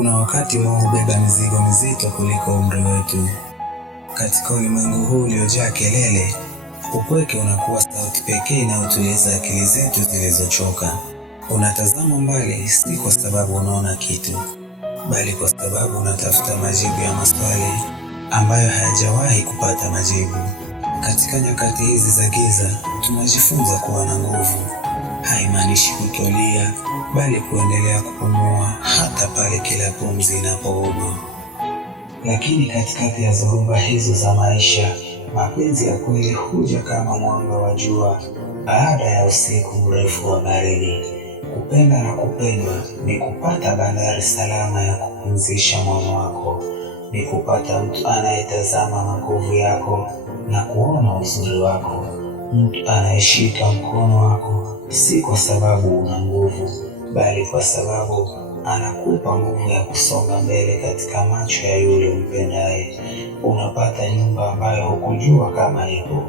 Kuna wakati moyo hubeba mizigo mizito kuliko umri wetu. Katika ulimwengu huu uliojaa kelele, upweke unakuwa sauti pekee inayotuliza akili zetu zilizochoka. Unatazama mbali si kwa sababu unaona kitu, bali kwa sababu unatafuta majibu ya maswali ambayo hayajawahi kupata majibu. Katika nyakati hizi za giza, tunajifunza kuwa na nguvu. Haimaanishi kutolia, bali kuendelea kupumua hata pale kila pumzi inapouma. Lakini katikati ya dhoruba hizo za maisha, mapenzi ya kweli huja kama mwanga wa jua baada ya usiku mrefu wa baridi. Kupenda na kupendwa ni kupata bandari salama ya kupumzisha moyo wako. Ni kupata mtu anayetazama makovu yako na kuona uzuri wako. Mtu anayeshika mkono wako si kwa sababu una nguvu, bali kwa sababu anakupa nguvu ya kusonga mbele katika macho ya yule umpendaye. Unapata nyumba ambayo hukujua kama ipo.